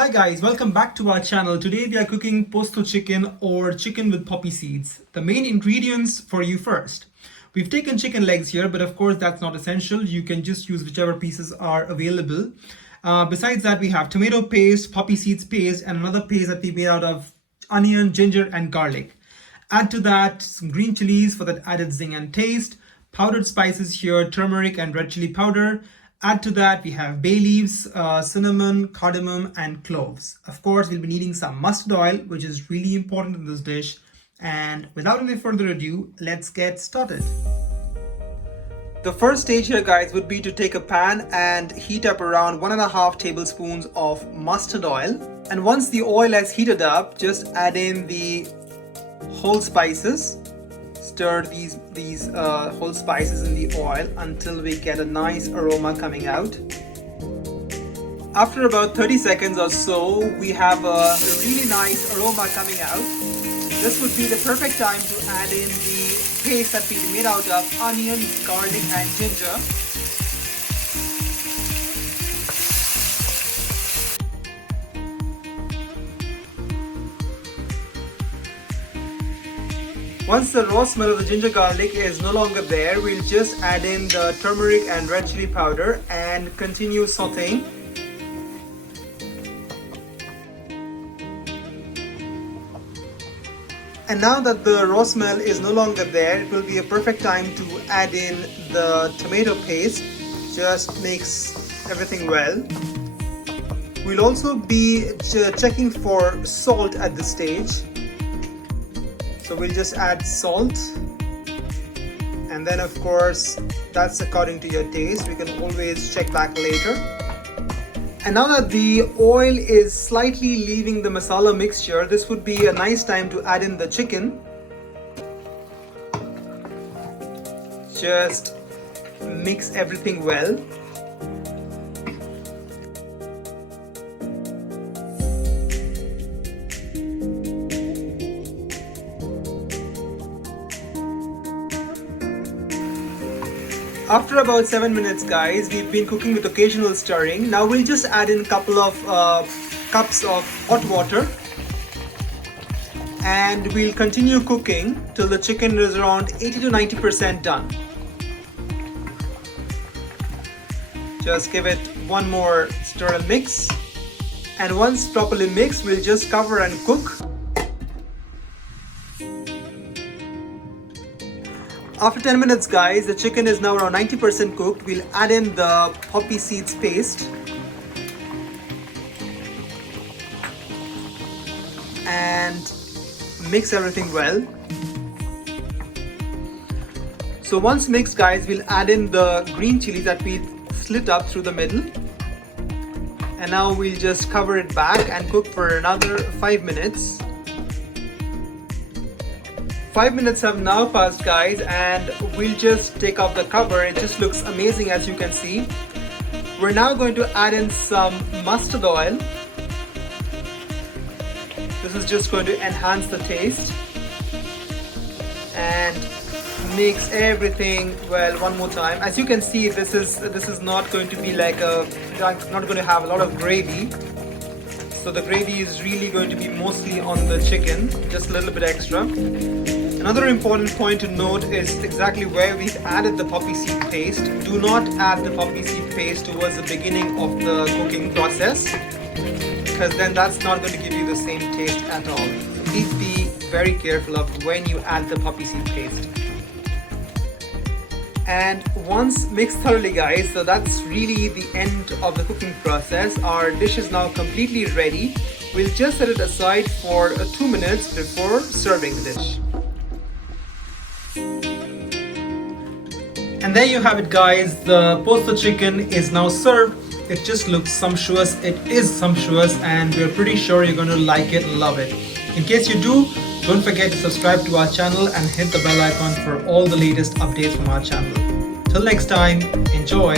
Hi guys, welcome back to our channel. Today we are cooking Posto chicken or chicken with poppy seeds. The main ingredients for you first. We've taken chicken legs here, but of course that's not essential. You can just use whichever pieces are available. Besides that, we have tomato paste, poppy seeds paste, and another paste that we made out of onion, ginger, and garlic. Add to that some green chilies for that added zing and taste. Powdered spices here, turmeric and red chili powder. Add to that, we have bay leaves, cinnamon, cardamom, and cloves. Of course, we'll be needing some mustard oil, which is really important in this dish. And without any further ado, let's get started. The first stage here, guys, would be to take a pan and heat up around 1.5 tablespoons of mustard oil. And once the oil has heated up, just add in the whole spices. Stir these whole spices in the oil until we get a nice aroma coming out. After about 30 seconds or so, we have a really nice aroma coming out. This would be the perfect time to add in the paste that we made out of onion, garlic, and ginger. Once the raw smell of the ginger garlic is no longer there, we'll just add in the turmeric and red chili powder and continue sauteing. And now that the raw smell is no longer there, it will be a perfect time to add in the tomato paste. Just mix everything well. We'll also be checking for salt at this stage. So we'll just add salt, and then of course that's according to your taste. We can always check back later. And now that the oil is slightly leaving the masala mixture, this would be a nice time to add in the chicken. Just mix everything well. After about 7 minutes, guys, we've been cooking with occasional stirring. Now we'll just add in a couple of cups of hot water. And we'll continue cooking till the chicken is around 80 to 90% done. Just give it one more stir and mix. And once properly mixed, we'll just cover and cook. After 10 minutes, guys, the chicken is now around 90% cooked. We'll add in the poppy seeds paste. And mix everything well. So once mixed, guys, we'll add in the green chili that we slit up through the middle. And now we'll just cover it back and cook for another 5 minutes. 5 minutes have now passed, guys, and we'll just take off the cover. It just looks amazing, as you can see. We're now going to add in some mustard oil. This is just going to enhance the taste. And mix everything well one more time. As you can see, this is not going to be like not going to have a lot of gravy. So the gravy is really going to be mostly on the chicken, just a little bit extra. Another important point to note is exactly where we've added the poppy seed paste. Do not add the poppy seed paste towards the beginning of the cooking process, because then that's not going to give you the same taste at all. So please be very careful of when you add the poppy seed paste. And once mixed thoroughly, guys, so that's really the end of the cooking process. Our dish is now completely ready. We'll just set it aside for 2 minutes before serving the dish. And there you have it, guys. The Posto chicken is now served. It just looks sumptuous. It is sumptuous, and we're pretty sure you're going to like it and love it. In case you do, don't forget to subscribe to our channel and hit the bell icon for all the latest updates from our channel. Till next time, enjoy.